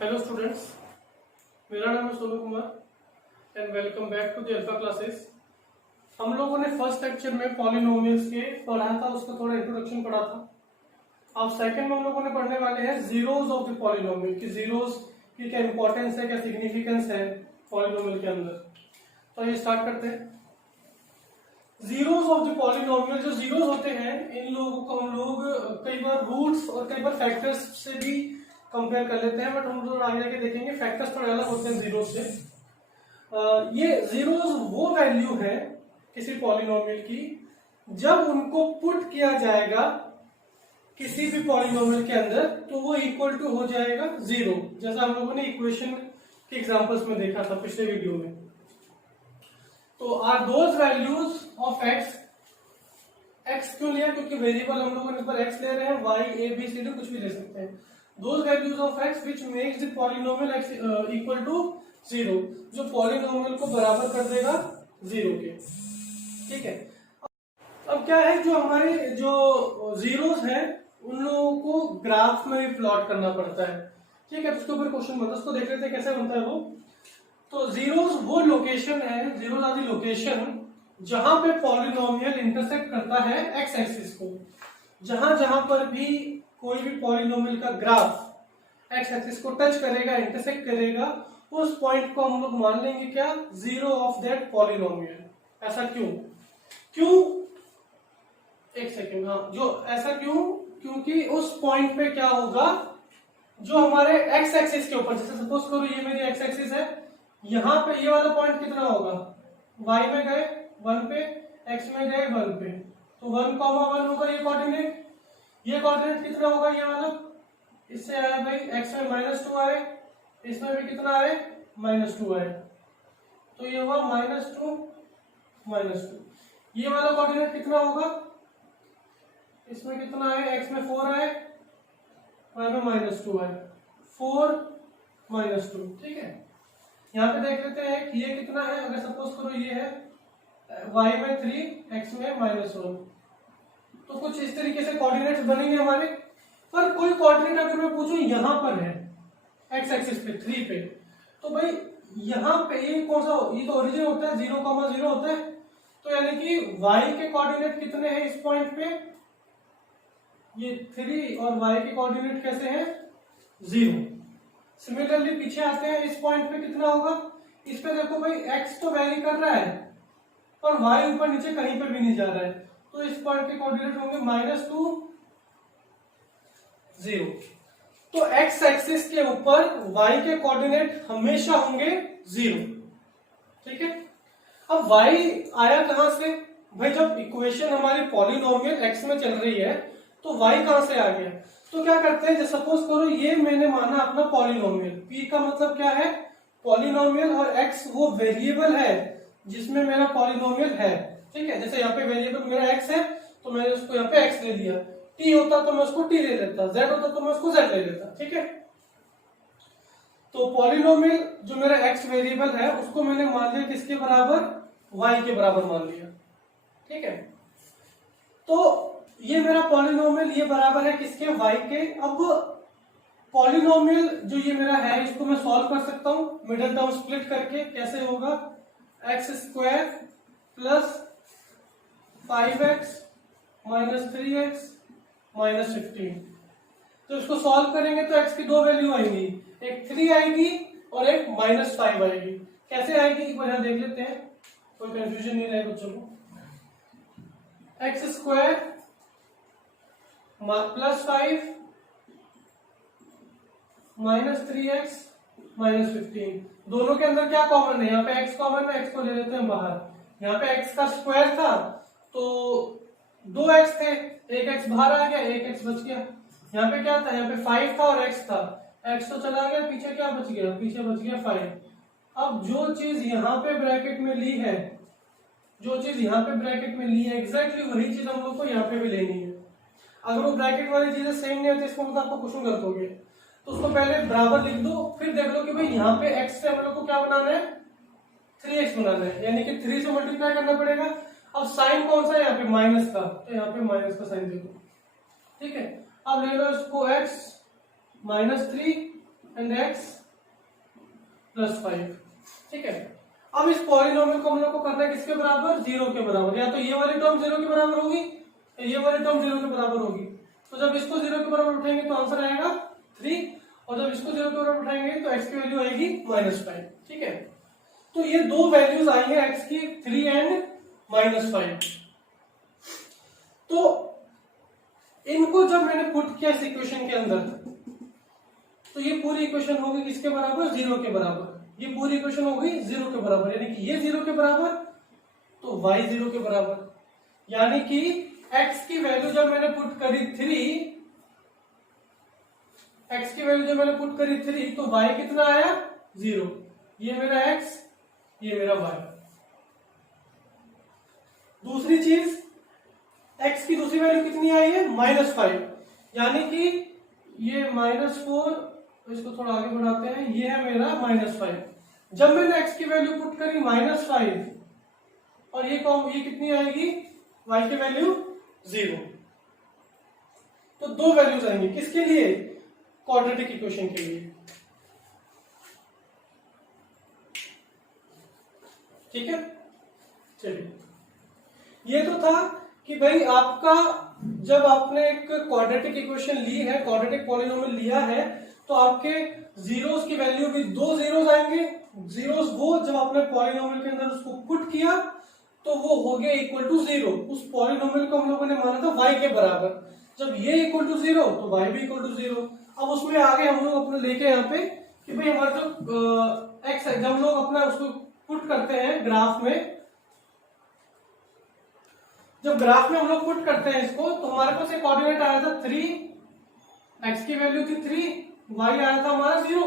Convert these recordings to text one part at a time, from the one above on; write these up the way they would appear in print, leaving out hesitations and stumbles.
Hello students, मेरा नाम है Sonu Kumar and welcome back to the Alpha Classes. हम लोगों ने फर्स्ट लेक्चर में पॉलिनोमियल्स के पढ़ा था, उसका थोड़ा इंट्रोडक्शन पढ़ा था। अब सेकंड में हम लोगों ने पढ़ने वाले हैं जीरोस ऑफ द पॉलिनोमियल कि जीरोस की क्या इंपॉर्टेंस है, क्या सिग्निफिकेंस है पॉलिनोमियल के अंदर। तो ये स्टार्ट करते हैं। जीरोस ऑफ द पॉलिनोमियल, जो जीरोस होते हैं इन लोगों को हम लोग कई बार रूट्स और कई बार फैक्टर्स से भी कंपेयर कर लेते हैं, बट हम लोग आगे जाके देखेंगे फैक्टर्स थोड़े अलग होते हैं जीरो से। ये जीरोस वो वैल्यू है किसी पॉलिनोमियल की जब उनको पुट किया जाएगा किसी भी पॉलिनोमियल के अंदर तो वो इक्वल टू हो जाएगा जीरो, जैसा हम लोगों ने इक्वेशन के एग्जांपल्स में देखा था पिछले वीडियो में। तो are those values of x, x क्यों लिया क्योंकि वेरिएबल हम लोगों ने इस पर एक्स ले रहे हैं, y a b c d कुछ भी ले सकते हैं। Those values of x which makes the polynomial x equal to zero, जो पॉलिनोमियल को बराबर कर देगा जीरो के। ठीक है, अब क्या है, जो हमारे जो जीरोस हैं उन लोगों को ग्राफ में भी प्लॉट करना पड़ता है। ठीक है, तो उसके ऊपर क्वेश्चन बनता है, उसको देख लेते हैं कैसे बनता है वो। तो जीरोस वो लोकेशन है, जीरोस आर द लोकेशन जहां पे पॉलिनोमियल इंटरसेक्ट करता है एक्स एक्सिस को। जहां जहां पर भी कोई भी पॉलिनोमियल का ग्राफ एक्स एक्सिस को टच करेगा, इंटरसेक्ट करेगा, उस पॉइंट को हम लोग मान लेंगे क्या, जीरो ऑफ दैट पॉलिनोमियल। ऐसा क्यों एक सेकेंड, हाँ, जो ऐसा क्योंकि उस पॉइंट पे क्या होगा, जो हमारे एक्स एक्सिस के ऊपर, जैसे सपोज करो ये मेरी एक्स एक्सिस है, यहां पे ये वाला पॉइंट कितना होगा, वाई में गए 1 पे, एक्स में गए 1 पे, तो 1,1 होगा ये कोऑर्डिनेट। ये कोऑर्डिनेट कितना होगा, ये वाला इससे आया भाई x में -2 आए, इसमें भी कितना आए -2 आए, तो ये हुआ -2। ये वाला कोऑर्डिनेट कितना होगा, इसमें कितना आए, x में 4 आए, y में -2 आए, 4 -2। ठीक है, यहाँ पे देख लेते हैं कि ये कितना है। अगर सपोज करो ये है y में 3, x में -1, तो कुछ इस तरीके से कोऑर्डिनेट्स बनेंगे हमारे। पर कोई कोऑर्डिनेट अगर मैं पूछूं यहां पर है एक्स एक्सिस पे 3 पे, तो भाई यहां पे ये कौन सा, ये तो ओरिजिन होता है 0,0 होता है, तो यानी कि y के कोऑर्डिनेट कितने हैं इस पॉइंट पे, ये 3, और y के कोऑर्डिनेट कैसे हैं 0। सिमिलरली पीछे आते हैं, इस पॉइंट पे कितना होगा, इस पे देखो भाई x तो वेरी कर रहा है पर y ऊपर नीचे कहीं पे भी नहीं जा रहा है, तो इस पॉइंट के कोऑर्डिनेट होंगे -2, 0। तो x एक्सिस के ऊपर y के कोऑर्डिनेट हमेशा होंगे 0। ठीक है, अब y आया कहां से भाई, जब इक्वेशन हमारी पॉलिनोमियल x में चल रही है तो y कहां से आ गया। तो क्या करते हैं, जैसे सपोज करो ये मैंने माना अपना पॉलिनोमियल, p का मतलब क्या है पॉलिनोमियल, और x वो वेरिएबल है जिसमें मेरा पॉलिनोमियल है। ठीक है, जैसे यहाँ पे वेरिएबल मेरा x है तो मैंने उसको यहाँ पे x ले लिया, t होता तो मैं उसको t ले लेता, z होता तो मैं उसको z ले लेता। ठीक है, तो पॉलिनोमियल जो मेरा x वेरिएबल है उसको मैंने मान लिया किसके बराबर, y के बराबर मान लिया। ठीक है, तो ये मेरा पॉलिनोमियल ये बराबर है किसके, y के। अब पॉलिनोमियल जो ये मेरा है इसको मैं सॉल्व कर सकता हूं मिडिल टर्म स्प्लिट करके। कैसे होगा, x² plus 5x minus 3x minus 15। तो इसको सॉल्व करेंगे तो x की दो वैल्यू आएंगी, एक 3 आएगी और एक -5 आएगी। कैसे आएगी एक बार यहां देख लेते हैं, कोई कंफ्यूजन नहीं रहे बच्चों को। x² plus 5 minus 3x minus 15, दोनों के अंदर क्या कॉमन है, यहाँ पे x कॉमन है, x को ले लेते हैं बाहर। यहाँ पे x का स्क्वायर था तो 2x थे, एक x बाहर आ गया, एक x बच गया। यहाँ पे क्या था, यहाँ पे 5 था और x था, x तो चला गया, पीछे क्या बच गया, पीछे बच गया 5। अब जो चीज यहाँ पे ब्रैकेट में ली है, जो चीज यहाँ पे ब्रैकेट में ली है एग्जैक्टली वही चीज हम लोग को यहाँ पे भी लेनी है। अगर वो ब्रैकेट वाली चीजें सेम नहीं होती इसको मतलब आपको क्वेश्चन गलत हो गया, तो उसको पहले बराबर लिख दो, फिर देख लो कि भाई यहाँ पे x से हम लोग को क्या बनाना है, 3x बनाना है, यानी कि 3 से मल्टीप्लाई करना पड़ेगा। अब साइन कौन सा है, यहाँ पे माइनस का, तो यहाँ पे माइनस का साइन दे दो। ठीक है, अब ले लो इसको x -3 एंड x +5। ठीक है, अब इस पॉलिनोमियल को हम लोग को करना है किसके बराबर, 0 के बराबर। या तो ये वाली टर्म 0 के बराबर होगी, ये वाली टर्म 0 के बराबर होगी। तो जब इसको 0 के बराबर उठाएंगे तो आंसर आएगा 3, और जब इसको 0 के बराबर उठाएंगे तो x की वैल्यू आएगी -5। ठीक है, तो ये दो वैल्यूज आई है x की, 3 एंड -5। तो इनको जब मैंने पुट किया इस इक्वेशन के अंदर, तो ये पूरी इक्वेशन होगी किसके बराबर, 0 के बराबर। ये पूरी इक्वेशन होगी 0 के बराबर, यानी कि ये 0 के बराबर तो y 0 के बराबर। यानी कि x की वैल्यू जब मैंने पुट करी 3, x की वैल्यू जब मैंने पुट करी 3 तो y कितना आया, 0। ये मेरा x, ये मेरा y। दूसरी चीज, x की दूसरी वैल्यू कितनी आई है, -5। यानी कि ये -4, इसको थोड़ा आगे बढ़ाते हैं, ये है मेरा -5। जब मैंने x की वैल्यू पुट करी -5 और ये कितनी आएगी, y की वैल्यू 0। तो दो वैल्यूज आएंगी किसके लिए, क्वाड्रेटिक इक्वेशन के लिए। ठीक है, चलिए, ये तो था कि भाई आपका जब आपने एक क्वाड्रेटिक इक्वेशन ली है, क्वाड्रेटिक पॉलिनोमियल लिया है, तो आपके जीरोस की वैल्यू भी 2 जीरोस आएंगे। जीरोस वो जब आपने पॉलिनोमियल के अंदर उसको पुट किया तो वो हो गया इक्वल टू 0। उस पॉलिनोमियल को हम लोगों ने माना था y के बराबर। जब ये इक्वल टू 0 तो y भी इक्वल टू 0। अब उसमें आगे हम लोग अपने लेके यहाँ पे कि भाई हमारा जो x है, जब हम लोग अपना उसको पुट करते हैं ग्राफ में, जब ग्राफ में हम लोग पुट करते हैं इसको, तो हमारे पास एक कोऑर्डिनेट आया था 3, x की वैल्यू थी 3, y आया था हमारा 0।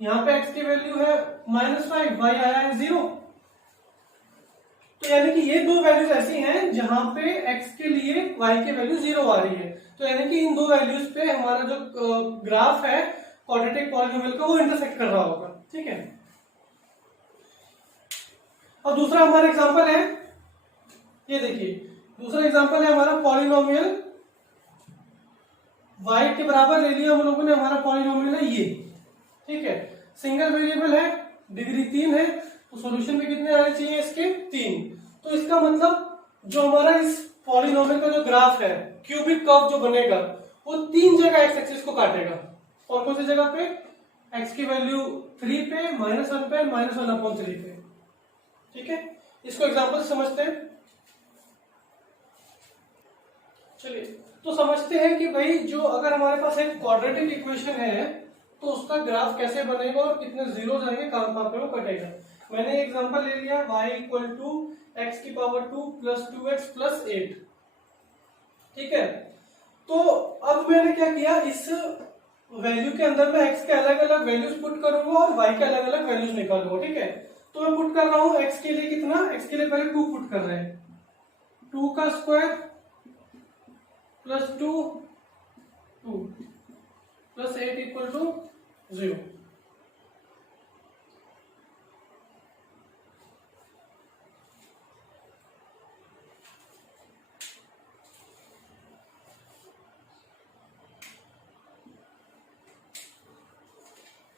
यहाँ पे x की वैल्यू है -5, y आया है 0। तो यानी कि ये दो वैल्यूज ऐसी हैं जहां पे x के लिए y की वैल्यू 0 आ रही है। तो यानी कि इन दो वैल्यूज पे हमारा जो ग्राफ है क्वाड्रेटिक पॉलिनोमियल का वो इंटरसेक्ट कर रहा होगा। ठीक है, और दूसरा हमारा एग्जांपल है, ये देखिए, दूसरा एग्जांपल है हमारा पॉलिनोमियल y के बराबर ले लिया हम लोगों ने, हमारा पॉलिनोमियल है ये। ठीक है, सिंगल वेरिएबल है, डिग्री 3 है, तो सॉल्यूशन में कितने आने चाहिए इसके, 3। तो इसका मतलब जो हमारा इस पॉलिनोमियल का जो ग्राफ है, क्यूबिक कर्व जो बनेगा, वो 3 जगह एक्स एक्सिस को काटेगा। कौन कौन सी जगह पे, x की वैल्यू 3 पे, -1 पे, -1/3 पे। ठीक है, इसको एग्जांपल से समझते हैं। चलिए, तो समझते हैं कि भाई जो अगर हमारे पास एक क्वाड्रेटिक इक्वेशन है तो उसका ग्राफ कैसे बनेगा और कितने जीरो आएंगे, कहां पे वो कटेगा। मैंने एग्जांपल ले लिया y = x² + 2x + 8। ठीक है, तो अब मैंने क्या किया, इस वैल्यू के अंदर मैं x के अलग अलग वैल्यूज पुट करूंगा और y के अलग अलग वैल्यूज निकालूंगा। ठीक है, तो मैं पुट कर रहा हूं x के लिए कितना, x के लिए पहले 2 पुट कर रहे हैं, 2 का स्क्वायर + 2 + 8 = 0।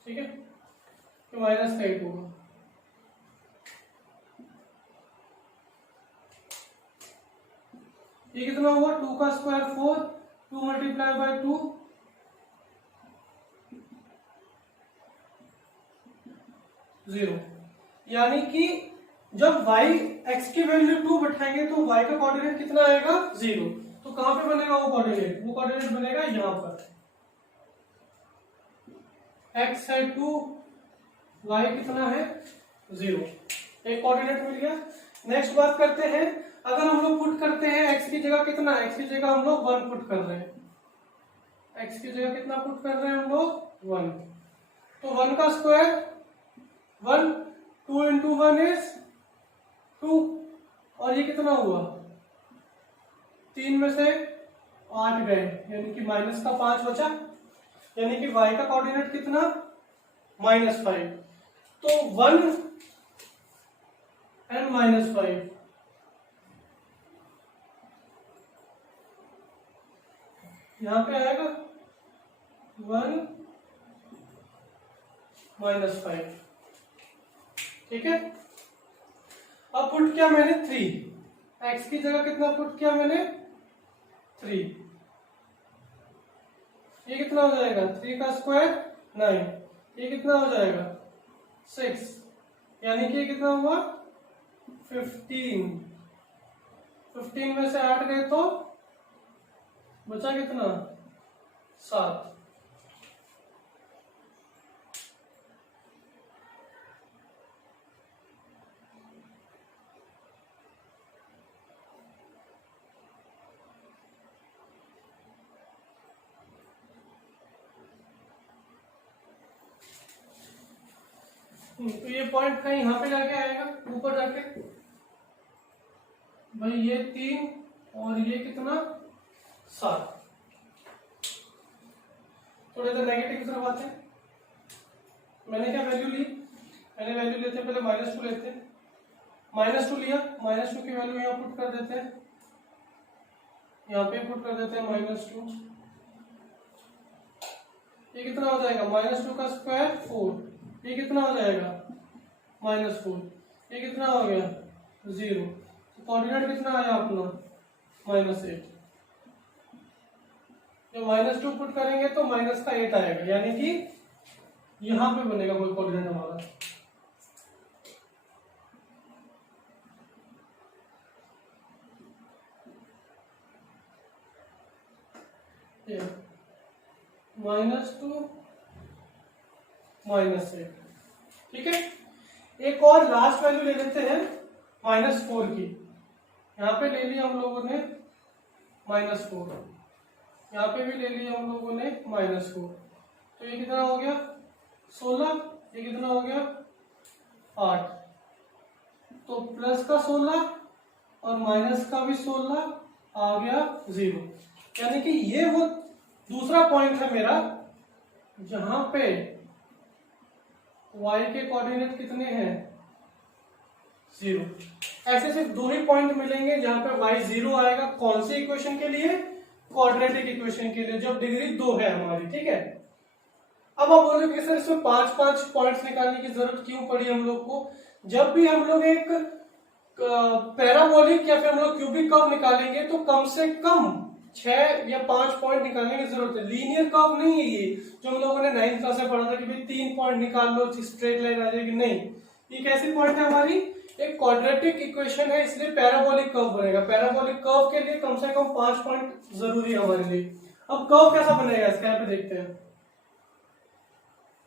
ठीक है, तो -8 होगा। ये कितना हुआ, 2 का स्क्वायर 4, 2 × 2 0। यानी कि जब y x की वैल्यू 2 बैठाएंगे तो y का कोऑर्डिनेट कितना आएगा, 0। तो कहां पे बनेगा वो कोऑर्डिनेट, वो कोऑर्डिनेट बनेगा यहां पर, x है 2, y कितना है 0। एक कोऑर्डिनेट मिल गया। नेक्स्ट बात करते हैं, अगर हम लोग पुट करते हैं x की जगह कितना, x की जगह हम लोग 1 पुट कर रहे हैं, x की जगह कितना पुट कर रहे हैं हम लोग, 1। तो 1 का स्क्वायर 1, 2 × 1 = 2, और ये कितना हुआ, 3 में से 8 गए, यानी कि -5 बचा, यानी कि y का कोऑर्डिनेट कितना, -5। तो 1 and -5, यहां पे आएगा 1 -5। ठीक है, अब पुट किया मैंने 3, x की जगह कितना पुट किया मैंने 3, ये कितना हो जाएगा 3 का स्क्वायर 9, ये कितना हो जाएगा 6, यानी कि कितना हुआ 15। 15 में से 8 गए तो बचा कितना 7। तो ये पॉइंट कहीं यहाँ पे जाके आएगा, ऊपर जाके भाई ये 3 और ये कितना 7। थोड़े देर नेगेटिव की तरफ आते हैं। मैंने क्या वैल्यू ली, मैंने वैल्यू लेते हैं पहले -2 लेते हैं, -2 लिया, -2 की वैल्यू यहाँ पुट कर देते हैं, यहाँ पे पुट कर देते हैं -2। ये कितना हो जाएगा -2 का स्क्वायर 4, ये कितना हो जाएगा -4, ये कितना हो गया 0। तो कोऑर्डिनेट कितना आया अपना -8। जब -2 पुट करेंगे तो -8 आएगा, यानी कि यहां पे बनेगा कोई कोऑर्डिनेट हमारा। -2 -8। ठीक है, एक और लास्ट वैल्यू ले लेते हैं -4 की। यहाँ पे ले लिया हम लोगों ने -4, यहाँ पे भी ले लिया हम लोगों ने -4। तो ये कितना हो गया 16, ये कितना हो गया 8। तो प्लस का 16 और माइनस का भी 16 आ गया 0, यानी कि ये वो दूसरा पॉइंट है मेरा जहां पे y के कोऑर्डिनेट कितने हैं 0। ऐसे सिर्फ 2 ही पॉइंट मिलेंगे जहां पे y 0 आएगा। कौन सी इक्वेशन के लिए, क्वाड्रेटिक इक्वेशन के लिए, जब डिग्री 2 है हमारी। ठीक है, अब आप बोलोगे कि सर इसमें 5-5 पॉइंट्स निकालने की जरूरत क्यों पड़ी हम लोग को। जब भी हम लोग एक पैराबोलिक या फिर हम लोग क्यूबिक कर्व निकालेंगे तो कम से कम 6 या 5 पॉइंट निकालने की जरूरत है। लीनियर कर्व नहीं है ये जो हम लोगों ने 9th क्लास में पढ़ा था कि भाई 3 पॉइंट निकाल लो स्ट्रेट लाइन आ जाएगी। नहीं, ये कैसी पॉइंट है हमारी, एक क्वाड्रेटिक इक्वेशन है, इसलिए पैराबोलिक कर्व बनेगा। पैराबोलिक कर्व के लिए कम से कम 5 पॉइंट जरूरी है हमारे लिए। अब कर्व कैसा बनेगा इसका यहाँ पे देखते हैं।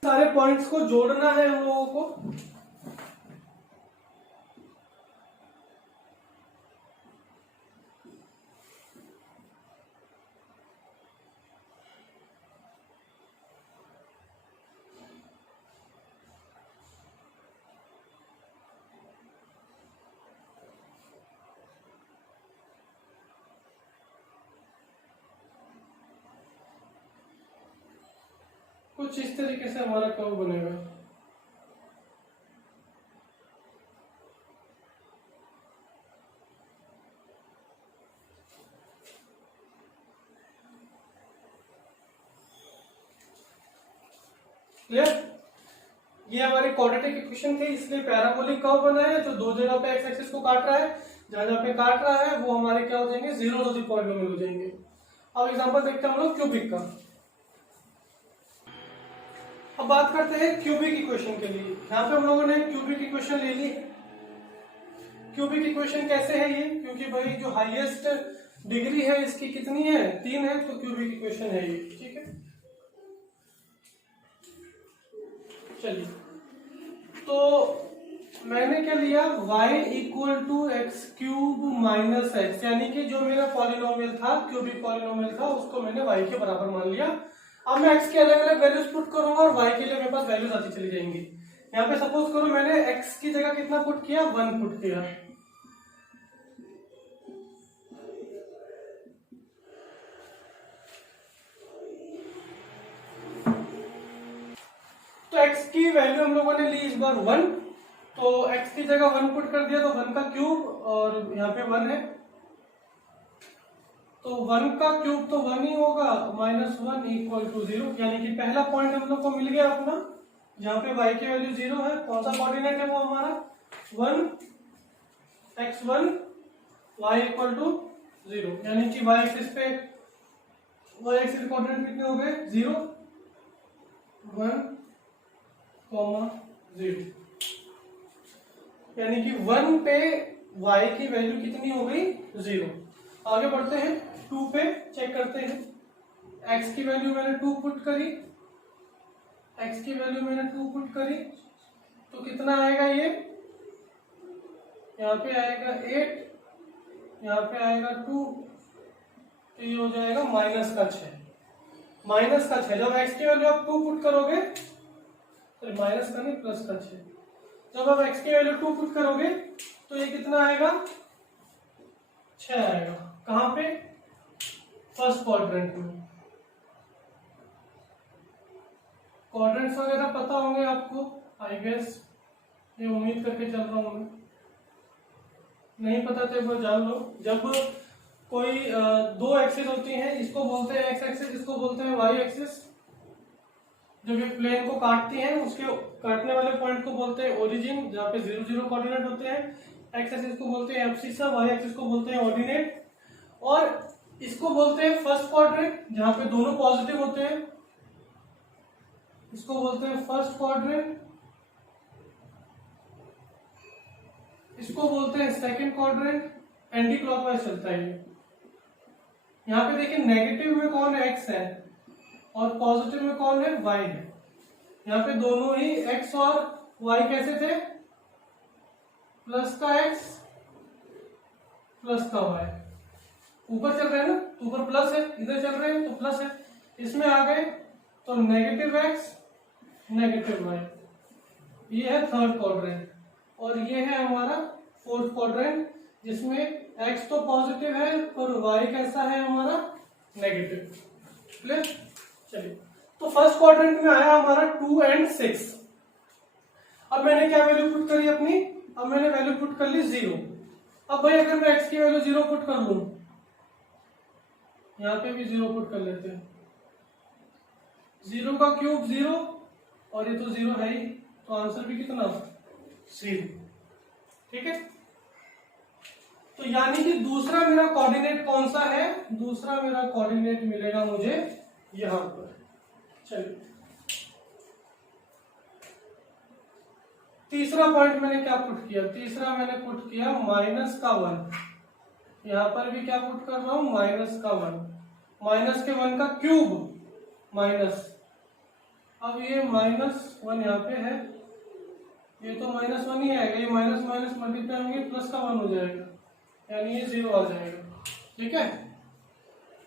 सारे पॉइंट्स को जोड़ना है हम लोगों को। कुछ इस तरीके से हमारा कर्व बनेगा। क्लियर, ये हमारी क्वाड्रेटिक इक्वेशन थी, इसलिए पैराबोलिक कर्व बना है जो 2 जगह पे एक्स एक्सिस को काट रहा है। जहां जहां पे काट रहा है वो हमारे क्या हो जाएंगे, 0 टू द पॉलिनोमियल हो जाएंगे। अब एग्जांपल देखते हैं हम लोग क्यूबिक का। अब बात करते हैं क्यूबिक इक्वेशन के लिए। यहाँ पे हम लोगों ने क्यूबिक इक्वेशन ले ली। क्यूबिक इक्वेशन कैसे है ये, क्योंकि भाई जो हाईएस्ट डिग्री है इसकी कितनी है 3 है, तो क्यूबिक इक्वेशन है ये। ठीक है, चलिए तो मैंने क्या लिया y equal to x cube minus x, यानी कि जो मेरा पॉलिनोमियल था क्यूबिक पॉलिनोमियल था उसको मैंने y के बराबर मान लिया। अब मैं x के अलग अलग वैल्यूज पुट करूंगा और y के लिए मेरे पास वैल्यूज आती चली जाएंगी। यहाँ पे सपोज करो मैंने x की जगह कितना पुट किया 1 पुट किया। तो x की वैल्यू हम लोगों ने ली इस बार 1, तो x की जगह 1 पुट कर दिया तो 1 का क्यूब और यहाँ पे 1 है, तो 1 का क्यूब तो 1 ही होगा, -1 इक्वल टू 0, यानी कि पहला पॉइंट हम लोग को मिल गया अपना जहां पे y की वैल्यू 0 है, कौन सा कोऑर्डिनेट है वो हमारा 1x1 y इक्वल टू 0, यानी कि y एक्सिस पे y एक्सिस कोऑर्डिनेट कितने हो गए 0 1 0, यानी कि 1 पे y की वैल्यू कितनी हो गई 0। आगे बढ़ते हैं 2 पे, चेक करते हैं। x की वैल्यू मैंने 2 पुट करी, x की वैल्यू मैंने 2 पुट करी, तो कितना आएगा ये, यहाँ पे आएगा 8, यहाँ पे आएगा 2, तो ये हो जाएगा माइनस का 6, माइनस का 6। जब x की वैल्यू आप 2 पुट करोगे, तो माइनस का नहीं प्लस का 6, जब आप x की वैल्यू 2 पुट करोगे तो ये कितना आएगा 6 आएगा। कहां पे, फर्स्ट क्वाड्रेंट में। क्वाड्रेंट्स वगैरह पता होंगे आपको, आई गेस, ये उम्मीद करके चल रहा हूं मैं। नहीं पता थे वो जान लो। जब कोई दो एक्सिस होती हैं, इसको बोलते हैं एक्स एक्सिस, इसको बोलते हैं वाई एक्सिस। जब ये प्लेन को काटती हैं, उसके काटने वाले पॉइंट को बोलते हैं ओरिजिन, जहाँ पे 0 0 कोऑर्डिनेट होते हैं। एक्स एक्सिस को बोलते हैं एब्सिसा, वाई एक्सिस को बोलते हैं ऑर्डिनेट, और इसको बोलते हैं फर्स्ट क्वाड्रेंट, जहां पे दोनों पॉजिटिव होते हैं, इसको बोलते हैं फर्स्ट क्वाड्रेंट। इसको बोलते हैं सेकंड क्वाड्रेंट। एंटी क्लॉकवाइज चलता है ये। यहाँ पे देखिए नेगेटिव में कौन है, एक्स है, और पॉजिटिव में कौन है, वाई है। यहाँ पे दोनों ही एक्स और वाई कैसे थे, प्लस का एक्स प्लस का वाई। ऊपर चल रहे हैं ना, तो ऊपर प्लस है, इधर चल रहे हैं तो प्लस है। इसमें आ गए तो नेगेटिव एक्स नेगेटिव वाई। ये है थर्ड क्वाड्रेंट, और ये है हमारा फोर्थ क्वाड्रेंट, जिसमें एक्स तो पॉजिटिव है और वाई कैसा है हमारा नेगेटिव। क्लियर। चलिए, तो फर्स्ट क्वाड्रेंट में आया हमारा 2 और 6। अब मैंने क्या वैल्यू पुट करी अपनी, अब मैंने वैल्यू पुट कर ली 0। अब भाई अगर मैं x की वैल्यू 0 पुट कर लूं, यहां पे भी 0 पुट कर लेते हैं। 0 का क्यूब 0, और ये तो 0 है ही, तो आंसर भी कितना 0। ठीक है, तो यानी कि दूसरा मेरा कोऑर्डिनेट कौन सा है, दूसरा मेरा कोऑर्डिनेट मिलेगा मुझे यहां पर। चलिए, तीसरा पॉइंट मैंने क्या पुट किया, तीसरा मैंने पुट किया माइनस का 1। यहां पर भी क्या पुट कर रहा हूं, माइनस का 1, माइनस के 1 का क्यूब माइनस। अब ये -1 यहाँ पे है, ये तो -1 ही आएगा, ये माइनस माइनस मल्टीप्लाई होंगे, प्लस का 1 हो जाएगा, यानी ये 0 आ जाएगा। ठीक है,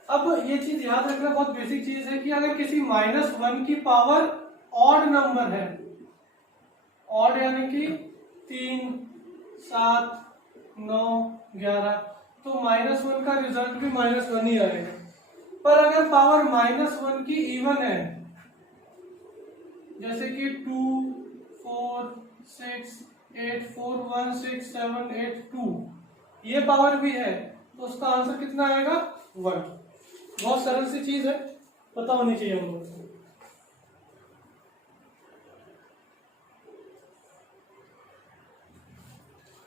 अब ये चीज याद रखना, बहुत बेसिक चीज है कि अगर किसी -1 की पावर ऑड नंबर है, ऑड यानी कि 3 7 9 11, तो -1 का रिजल्ट भी -1 ही आएगा। पर अगर पावर -1 की इवन है, जैसे कि 2 4 6 8 4 1 6 7 8 2, ये पावर भी है, तो उसका आंसर कितना आएगा 1। बहुत सरल सी चीज है, पता होनी चाहिए हम लोगों को।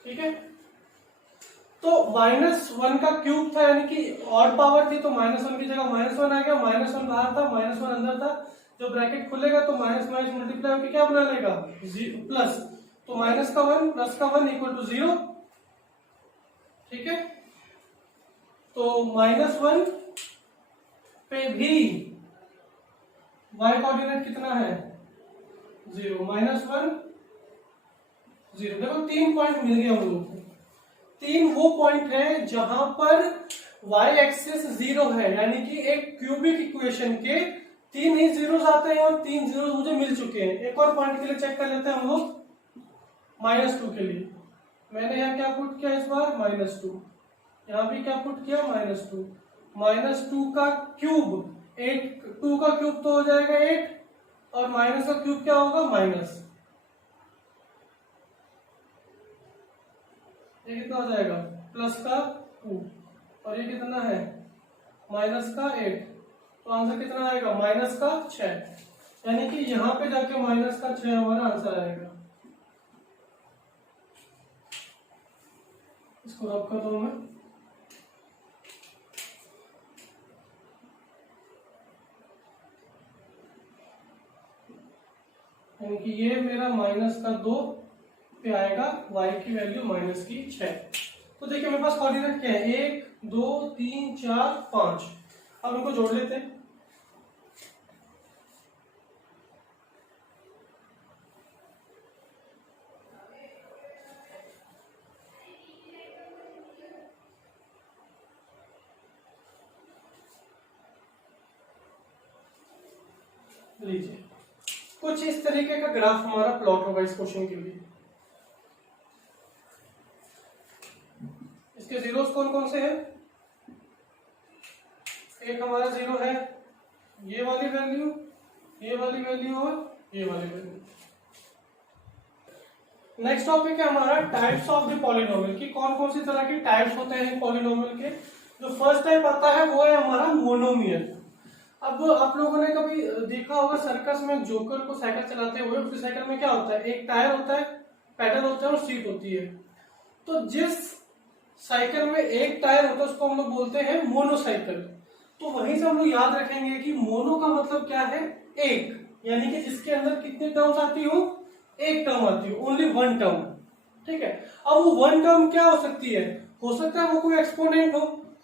ठीक है, तो -1 का क्यूब था, यानी कि ऑड पावर थी, तो -1 की जगह -1 आ गया। -1 बाहर था, -1 अंदर था, जो ब्रैकेट खुलेगा तो माइनस माइनस मल्टीप्लाई होकर क्या बना लेगा, प्लस। तो माइनस का 1 प्लस का 1 इक्वल टू 0। ठीक है, तो -1 पे भी y कोऑर्डिनेट कितना है 0, -1 0। देखो 3 पॉइंट मिल गया हम लोगों को। 3 वो पॉइंट है जहां पर y एक्सिस 0 है, यानी कि एक क्यूबिक इक्वेशन के 3 ही जीरोस आते हैं, और 3 जीरोस मुझे मिल चुके हैं। एक और पॉइंट के लिए चेक कर लेते हैं हम लोग, -2 के लिए। मैंने यहाँ क्या पुट किया इस बार, -2। यहाँ भी क्या पुट किया, -2। -2 का क्यूब 8, 2 का क्यूब तो हो जाएगा 8, और माइनस का क्यूब क्या होगा, माइनस। ये कितना हो जाएगा, प्लस का 2, और ये कितना है, माइनस का 8, तो आंसर कितना आएगा, -6। यानी कि यहाँ पे जाके माइनस का 6 हमारा आंसर आएगा। इसको रब कर दूं मैं, यानी कि ये मेरा माइनस का 2 पे आएगा, y की वैल्यू माइनस की 6। तो देखिए मेरे पास कोऑर्डिनेट क्या है, 1 2 3 4 5। अब इनको जोड़ लेते हैं। लीजिए कुछ इस तरीके का ग्राफ हमारा प्लॉट होगा इस क्वेश्चन के लिए। इसके जीरोस कौन कौन से हैं? एक हमारा जीरो है, ये वाली वैल्यू, ये वाली वैल्यू और ये वाली वैल्यू। नेक्स्ट टॉपिक है हमारा टाइप्स ऑफ द पॉलिनोमियल, कि कौन कौन सी तरह के टाइप्स होते हैं पॉलिनोमियल के। जो फर्स्ट टाइप आता है वो है हमारा मोनोमियल। अब आप लोगों ने कभी देखा होगा सर्कस में जोकर को साइकिल चलाते हुए, उसकी साइकिल में क्या होता है, एक टायर होता है, पैडल होता है और सीट होती है। तो जिस साइकिल में एक टायर होता है उसको हम लोग बोलते हैं मोनोसाइकिल। तो वहीं से हम लोग याद रखेंगे कि मोनो का मतलब क्या है, एक, यानी कि जिसके अंदर कितनी टर्म्स आती हो, एक टर्म आती हो, ओनली वन टर्म। ठीक है। अब वो वन टर्म क्या हो सकती है, हो सकता है वो कोई एक्सपोनेंट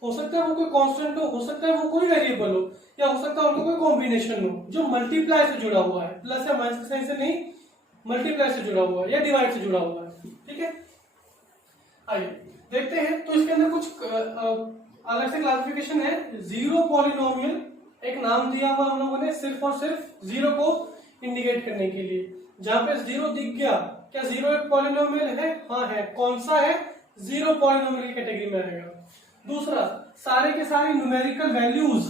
हो सकता है वो कोई कांस्टेंट हो सकता है वो कोई वेरिएबल हो, या हो सकता है उनका कोई कॉम्बिनेशन हो जो मल्टीप्लाई से जुड़ा हुआ है, प्लस या माइनस के साइन से नहीं, मल्टीप्लाई से जुड़ा हुआ है या डिवाइड से जुड़ा हुआ है। ठीक है, आइए देखते हैं। तो इसके अंदर कुछ अलग से क्लासिफिकेशन है। जीरो पॉलिनोमियल, एक नाम दिया हुआ हम लोगों ने सिर्फ और सिर्फ जीरो को इंडिकेट करने के लिए। जहां पे जीरो दिख गया, क्या जीरो एक पॉलिनोमियल है? हाँ है। कौन सा है? जीरो पॉलिनोमियल की कैटेगरी में आएगा। दूसरा, सारे के सारे न्यूमेरिकल वैल्यूज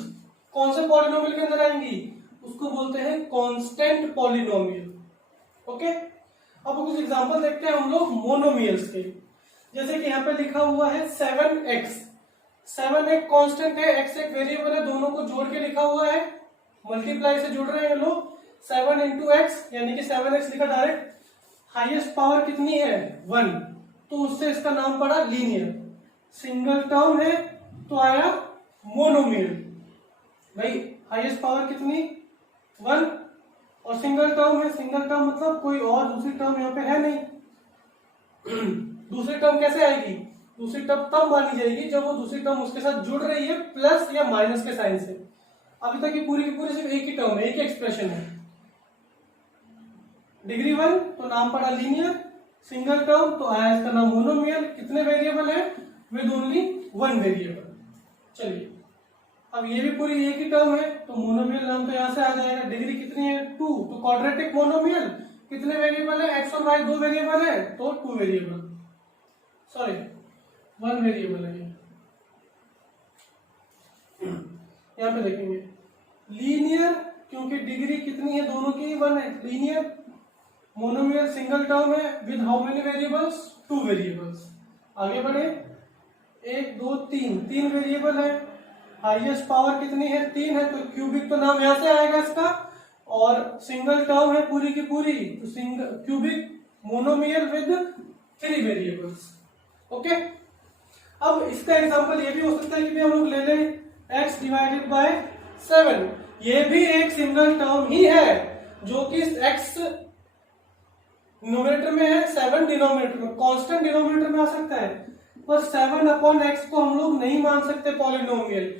कौन से पॉलिनोमियल के अंदर आएंगी, उसको बोलते हैं कांस्टेंट पॉलिनोमियल। ओके, अब कुछ एग्जांपल देखते हैं हम लोग मोनोमियल्स के। जैसे कि यहाँ पे लिखा हुआ है 7x, 7 एक कांस्टेंट है, x एक वेरिएबल है, दोनों को जोड़ के लिखा हुआ है, मल्टीप्लाई से जुड़ रहे हैं लोग। 7 इंटू एक्स यानी कि 7x लिखा डायरेक्ट। हाईएस्ट पावर कितनी है? 1, तो उससे इसका नाम पड़ा लीनियर। सिंगल टर्म है तो आया मोनोमियल। भाई हाईएस्ट पावर कितनी? 1, और सिंगल टर्म है, सिंगल टर्म मतलब कोई और दूसरी टर्म यहाँ पे है नहीं। दूसरी टर्म कैसे आएगी? दूसरी टर्म तब मानी जाएगी जब वो दूसरी टर्म उसके साथ जुड़ रही है प्लस या माइनस के साइन से। अभी तक की पूरी सिर्फ एक ही टर्म है, एक ही एक्सप्रेशन है। डिग्री 1 तो नाम पड़ा लीनियर, सिंगल टर्म तो आया इसका नाम मोनोमियल। कितने वेरिएबल है? With only 1 variable. चलिए, अब ये भी पूरी एक ही टर्म है तो मोनोमियल नाम तो यहां से आ जाएगा। डिग्री कितनी है? 2, तो क्वाड्रेटिक मोनोमियल। कितने वेरिएबल है? एक्स और वाई 2 वेरिएबल है तो 2 वेरिएबल, सॉरी 1 वेरिएबल है। यहां पे देखेंगे लीनियर, क्योंकि डिग्री कितनी है? दोनों की 1 है, लीनियर। मोनोमियल सिंगल टर्म है with how many variables? 2 variables. आगे बढ़े, 1 2 3 वेरिएबल है। हाईएस्ट पावर कितनी है? 3 है, तो क्यूबिक तो नाम यहां से आएगा इसका। और सिंगल टर्म है पूरी की पूरी, तो single cubic monomial with 3 variables. Okay, अब इसका एग्जांपल ये भी हो सकता है कि हम लोग ले लें x डिवाइडेड बाय 7। ये भी एक सिंगल टर्म ही है जो कि x न्यूमरेटर में है, 7 डिनोमिनेटर में। कांस्टेंट डिनोमिनेटर में आ सकता है, पर 7 अपॉन x को हम लोग नहीं मान सकते पॉलिनोमियल।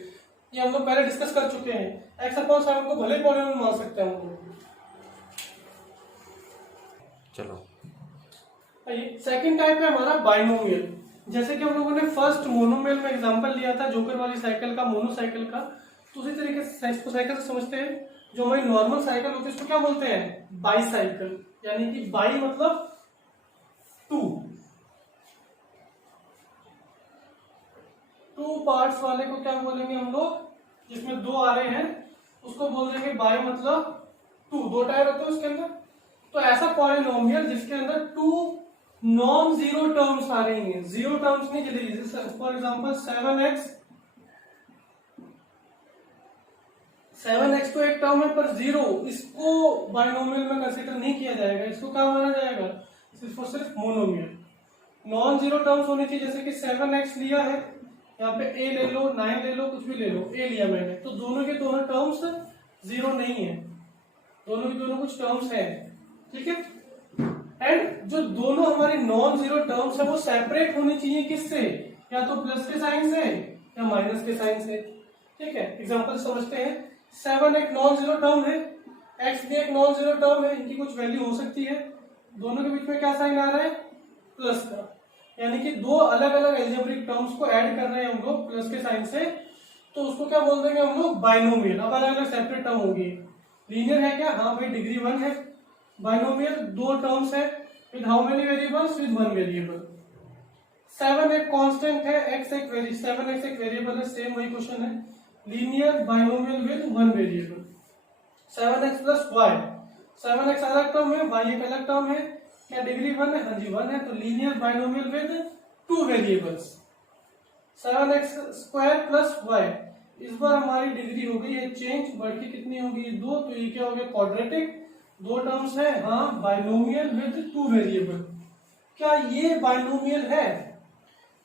ये हम लोग पहले डिस्कस कर चुके हैं। x अपॉन 7 को भले पॉलिनोमियल मान सकते हैं हम लोग। चलो, सेकंड टाइप है हमारा बाइनोमियल। जैसे कि हम लोगों ने फर्स्ट मोनोमियल में एग्जांपल लिया था जोकर वाली साइकिल का, मोनोसाइकिल का, तो उसी तरीके से इसको साइकिल से समझते हैं। जो हमारी नॉर्मल साइकिल होती है उसको क्या बोलते हैं? बाईसाइकिल, यानी कि बाई मतलब 2 पार्ट्स वाले को क्या बोलेंगे हम लोग? जिसमें 2 आ रहे हैं उसको बोल देंगे बाई मतलब 2 टायर होते हैं उसके अंदर। तो ऐसा पॉलिनोमियल जिसके अंदर 2 नॉन जीरो टर्म्स आ रही हैं, जीरो टर्म्स नहीं चलेगी। फॉर एग्जांपल 7x 7x तो एक टर्म है, पर 0 इसको बाइनोमियल में कंसीडर नहीं किया जाएगा, इसको क्या माना जाएगा, सिर्फ और सिर्फ मोनोमियल। नॉन जीरो टर्म्स होनी चाहिए, जैसे कि 7x लिया है, यहाँ पे a ले लो, 9 ले लो, कुछ भी ले लो, a लिया मैंने, तो दोनों के दोनों टर्म्स जीरो नहीं है, दोनों के दोनों कुछ टर्म्स हैं, ठीक है। एंड जो दोनों हमारी नॉन जीरो टर्म्स है वो सेपरेट होनी चाहिए किससे, या तो प्लस के साइन से या माइनस के साइन से, ठीक है। एग्जांपल समझते हैं। 7 एक नॉन जीरो टर्म है, x भी एक नॉन जीरो टर्म है, इनकी कुछ वैल्यू हो सकती है, दोनों के बीच में क्या साइन आ रहा है, प्लस का, यानी कि दो अलग अलग एल्जेब्रिक टर्म्स को ऐड कर रहे हैं हम लोग प्लस के साइन से, तो उसको क्या बोल देंगे हम लोग, बाइनोमियल। अब अलग अलग सेपरेट टर्म होगी। लीनियर है क्या, हाँ भाई डिग्री 1 है। बाइनोमियल दो टर्म्स है, with how many variables, with 1 variable. 7 एक कांस्टेंट है, x एक 7x एक वेरिएबल है, सेम वही क्वेश्चन है। Linear binomial with 1 variable. 7x plus y, 7x अलग टर्म है, y एक अलग टर्म है, क्या डिग्री 1 है, हाँ जी 1 है, तो linear binomial with 2 variables. 7x square plus y, इस बार हमारी डिग्री हो गई है चेंज, बढ़ के कितनी होगी 2, तो ये क्या हो गया, क्वाड्रेटिक। दो टर्म्स है, हाँ बाइनोमियल विद 2 वेरिएबल। क्या ये बाइनोमियल है?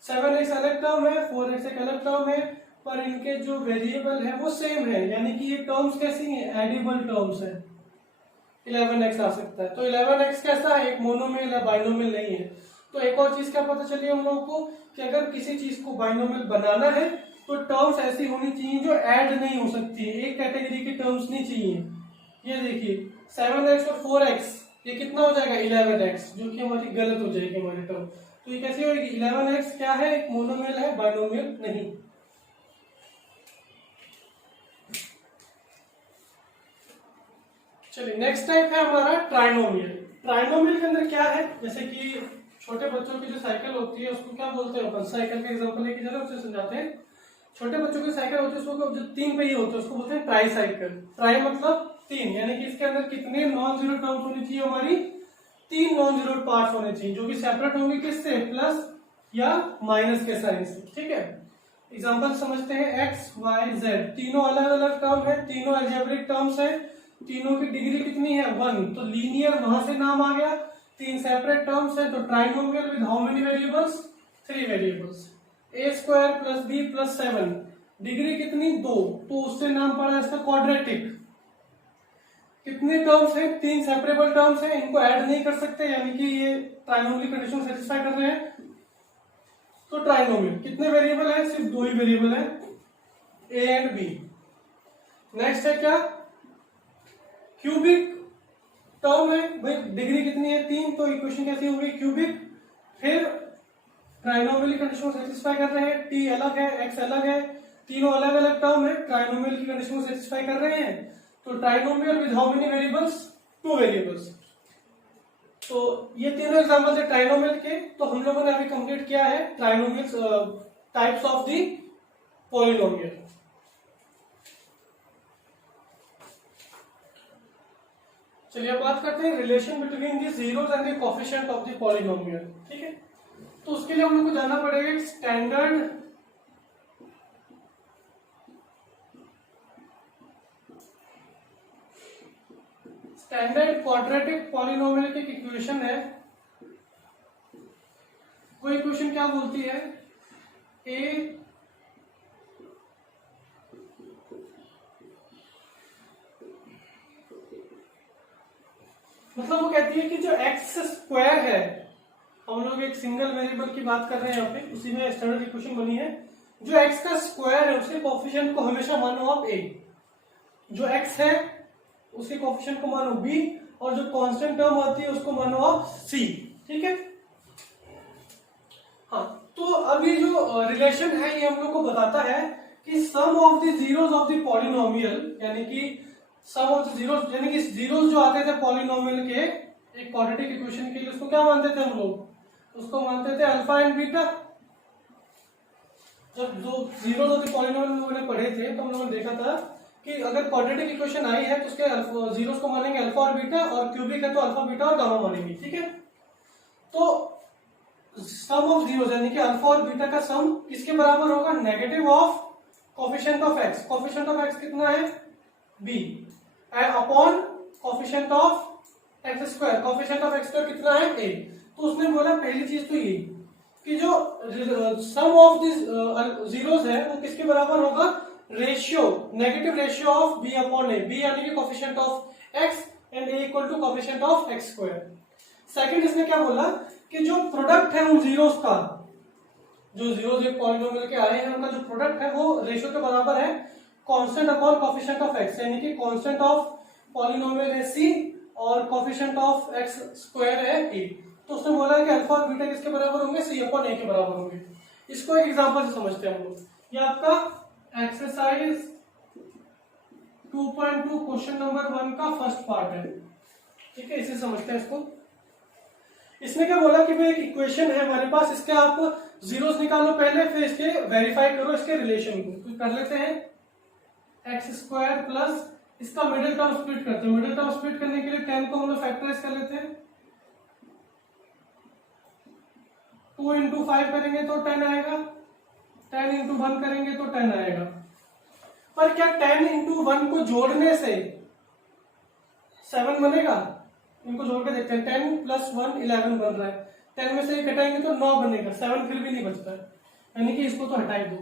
7x अलग टर्म है, 4x एक अलग टर्म है, पर इनके जो वेरिएबल है वो सेम है, यानी कि ये टर्म्स कैसी हैं, एडिबल टर्म्स है। 11x आ सकता है, तो 11x कैसा है, एक मोनोमियल है, बाइनोमियल नहीं है। तो एक और चीज क्या पता चली हम लोगों को, कि अगर किसी चीज को बाइनोमियल बनाना है तो टर्म्स ऐसी होनी चाहिए जो ऐड नहीं हो सकती है, एक कैटेगरी की टर्म्स नहीं चाहिए। ये देखिए 7x और 4x, ये कितना हो जाएगा 11x, जो कि हमारी गलत हो जाएगी हमारी टर्म। तो ये कैसी होगी, 11x क्या है, एक मोनोमियल है, बाइनोमियल नहीं। चलिए नेक्स्ट टाइप है हमारा ट्राइनोमियल। ट्राइनोमियल के अंदर क्या है, जैसे कि छोटे बच्चों की जो साइकिल होती है उसको क्या बोलते हैं अपन, साइकिल का एग्जांपल लेके चलो उससे समझाते हैं। छोटे बच्चों की साइकिल होती है उसको जो 3 पहिए होते हैं उसको बोलते हैं ट्राई साइकिल। ट्राई मतलब 3, यानी कि इसके अंदर कितने नॉन जीरो टर्म्स होनी चाहिए, हमारी 3 नॉन जीरो पार्ट्स होने चाहिए, जो कि सेपरेट होंगे किससे, प्लस या माइनस के साइन से, ठीक है। एग्जांपल समझते हैं, x y z तीनों अलग अलग टर्म है, तीनों अलजेब्रिक टर्म्स है, तीनों की डिग्री कितनी है 1, तो लीनियर वहां से नाम आ गया। 3 सेपरेट टर्म्स है, तो trinomial with how many variables, 3 variables. a square plus b plus 7, degree कितनी 2, तो उससे नाम पड़ा इसका क्वाड्रेटिक। कितने टर्म्स है, 3 सेपरेबल टर्म्स है, इनको ऐड नहीं कर सकते, यानी कि ये ट्राइनोमियल कंडीशन सेटिस्फाई कर रहे हैं, तो ट्राइनोमियल। कितने वेरिएबल है, सिर्फ 2 ही वेरिएबल है, a एंड b। नेक्स्ट है क्या, क्यूबिक टर्म है, भाई डिग्री कितनी है 3, तो इक्वेशन कैसी होगी, क्यूबिक। फिर ट्राइनोमियल कंडीशन को सेटिस्फाई कर रहे हैं, t अलग है, x अलग है, तीनों अलग अलग टर्म है, ट्राइनोमियल की कंडीशन को सेटिस्फाई कर रहे हैं, तो trinomial with how many variables, 2 variables. तो ये तीनों एग्जांपल थे ट्राइनोमियल के। तो हम लोगों ने अभी कंप्लीट किया है trinomial types of the polynomial. चलिए अब बात करते हैं relation between the zeros and the coefficient of the polynomial, ठीक है। तो उसके लिए हम लोग को जानना पड़ेगा स्टैंडर्ड क्वाड्रेटिक पॉलिनोमियल की इक्वेशन है। वो इक्वेशन क्या बोलती है, a मतलब वो कहती है कि जो x स्क्वायर है, हम लोग एक सिंगल वेरिएबल की बात कर रहे हैं यहाँ पे, उसी में स्टैंडर्ड इक्वेशन बनी है, जो x का स्क्वायर है उसके कोएफिशिएंट को हमेशा मानो आप a, जो x है उसके कोएफिशिएंट को मानो b, और जो कांस्टेंट टर्म आती है उसको मानो आप c, ठीक है। हाँ, तो अभी जो रिलेशन है ये हम लोग को बताता है कि sum of the zeros of the polynomial, यानी कि सम ऑफ द जीरोस, यानी कि जीरोस जो आते थे पॉलिनोमियल के एक क्वाड्रेटिक इक्वेशन के लिए, उसको क्या मानते थे हम लोग, उसको मानते थे अल्फा एंड बीटा। जब जो जीरोस ऑफ द पॉलिनोमियल हम लोगों ने पढ़े थे तो हम लोगों ने देखा था कि अगर क्वाड्रेटिक इक्वेशन आई है तो उसके जीरोस को मानेंगे अल्फा और बीटा, और क्यूबिक है तो अल्फा बीटा और गामा मानेंगे, ठीक है। तो सम ऑफ जीरोस यानी कि अल्फा और बीटा का सम किसके बराबर होगा, negative of coefficient of x। Coefficient of x कितना है b upon coefficient of x square. Coefficient of x square कितना है ए। तो उसने बोला पहली चीज तो ये कि जो सम ऑफ दिस जीरोस है वो किसके बराबर होगा, ratio negative ratio of b upon a. B यानी कि coefficient of x and a equal to coefficient of x square. Second इसने क्या बोला कि जो प्रोडक्ट है उन जीरोस का, जो जीरोस एक पॉलिनोमियल के आए हैं उनका जो प्रोडक्ट है वो रेशियो के बराबर है constant upon coefficient of x, यानी कि कांस्टेंट ऑफ पॉलिनोमियल है सी और कोफिशिएंट ऑफ एक्स स्क्वायर है ए। तो उसने बोला है कि अल्फा और बीटा किसके बराबर होंगे, सी अपॉन ए के बराबर होंगे। इसको एक एग्जांपल से समझते हैं हम लोग। ये आपका एक्सरसाइज 2.2 क्वेश्चन नंबर 1 का फर्स्ट पार्ट है, ठीक है, इसे समझते हैं इसको। इसने क्या बोला कि भाई एक इक्वेशन है हमारे पास, इसके आप जीरोस निकालो पहले, फिर इसके वेरीफाई करो इसके रिलेशन को। तो कर लेते हैं एक्स स्क्वायर प्लस इसका मिडिल टर्म स्प्लिट करते हैं। मिडिल टर्म स्प्लिट करने के लिए 10 को हम लोग फैक्टराइज कर लेते हैं। 2 इंटू 5 करेंगे तो 10 आएगा, 10 इंटू 1 करेंगे तो 10 आएगा। पर क्या 10 इंटू 1 को जोड़ने से 7 बनेगा? इनको जोड़ के देखते हैं। 10 प्लस 1 11 बन रहा है, 10 में से एक हटाएंगे तो 9 बनेगा, 7 फिर भी नहीं बचता है, यानी कि इसको तो हटा ही दो।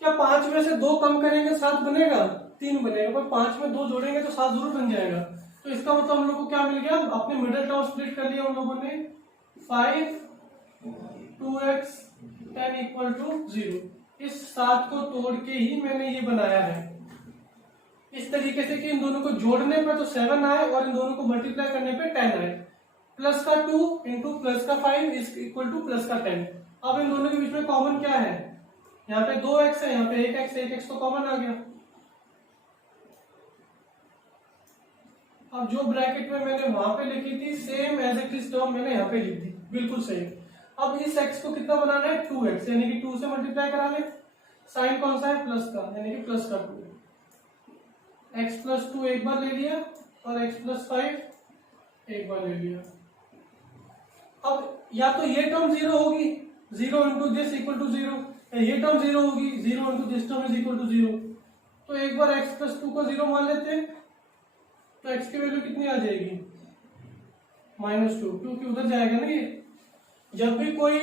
क्या 5 में से 2 कम करेंगे 7 बनेगा? 3 बनेगा, पर 5 में 2 जोड़ेंगे तो 7 जरूर बन जाएगा। तो इसका मतलब हम लोग को क्या मिल गया, अपने मिडिल टर्म स्प्लिट कर लिया हम लोगों ने। 5 2x 10 इक्वल टू 0। इस 7 को तोड़ के ही मैंने ये बनाया है इस तरीके से कि इन दोनों को जोड़ने पर तो 7 आए और इन दोनों को मल्टीप्लाई करने पे 10 आए। प्लस का 2 इंटू प्लस का 5 इज इक्वल टू प्लस का 10। अब इन दोनों के बीच में कॉमन क्या है, यहाँ पे 2x है, यहाँ पे 1x तो कॉमन आ गया। अब जो ब्रैकेट में मैंने वहां पे लिखी थी same as it is term मैंने यहाँ पे लिख दी, बिल्कुल सेम। अब इस x को कितना बनाना है, 2x, यानी कि 2 से मल्टीप्लाई करा ले। साइन कौन सा है, प्लस का, यानी कि प्लस का 2। x प्लस 2 एक बार ले लिया और x प्लस 5 एक बार ले लिया। अब या तो ये टर्म 0 होगी, 0 इंटू दिस इक्वल टू 0, ये टर्म 0 होगी, 0 into this term is equal to 0। तो एक बार x प्लस 2 को 0 मान लेते हैं, तो x की वैल्यू कितनी आ जाएगी, -2, क्योंकि उधर जाएगा ना ये। जब भी कोई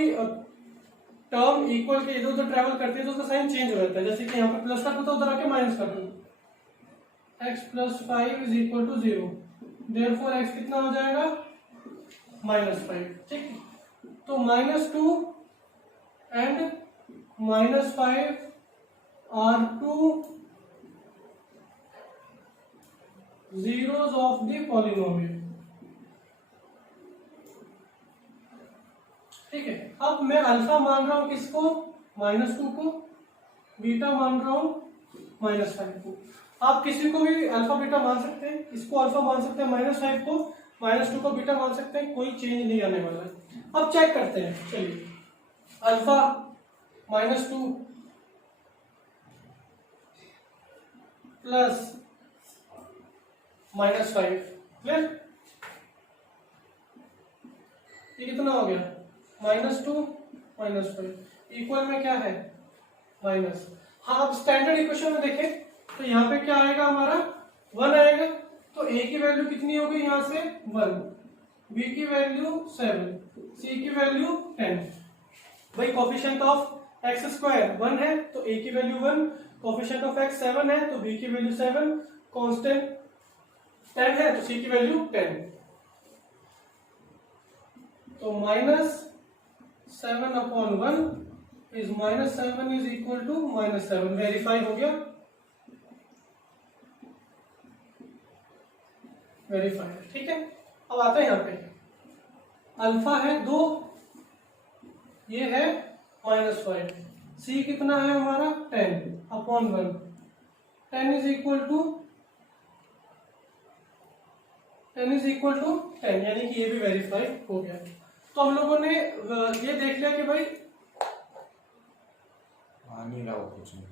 टर्म इक्वल के इधर उधर ट्रेवल करती है तो उसका साइन चेंज हो जाता है। जैसे कि यहाँ पे प्लस का 2 था, उधर आके माइनस का 2। x plus 5 is equal to 0, therefore x कितना हो जाएगा, -5, ठीक। तो -2 and -5 are 2 zeros of the polynomial, ठीक है। अब मैं अल्फा मान रहा हूं किसको, -2 को, बीटा मान रहा हूं -5 को। आप किसी को भी अल्फा बीटा मान सकते हैं, इसको अल्फा मान सकते हैं, -5 को, -2 को बीटा मान सकते हैं, कोई चेंज नहीं आने वाला है। अब चेक करते हैं, चलिए। Alpha -2 plus -5, clear. ये कितना हो गया, -2 -5 इक्वल में क्या है, माइनस। हाँ, अब स्टैंडर्ड इक्वेशन में देखें तो यहाँ पे क्या आएगा हमारा, 1 आएगा। तो a की वैल्यू कितनी होगी, यहाँ से 1, b की वैल्यू 7, c की वैल्यू 10। भाई कोफिशिएंट ऑफ एक्स स्क्वायर 1 है तो a की वैल्यू 1, कोफिशिएंट ऑफ x 7 है तो b की वैल्यू 7, कांस्टेंट 10 है तो c की वैल्यू 10। तो -7 upon 1 is -7 is equal to -7, verify हो गया, वेरीफाई, ठीक है। अब आते हैं यहाँ पे, अल्फा है 2, ये है -5, c कितना है हमारा 10 अपॉन 1, 10 इज इक्वल टू 10, यानी कि ये भी वेरीफाई हो गया। तो हम लोगों ने ये देख लिया कि भाई नहीं रहा कुछ नहीं।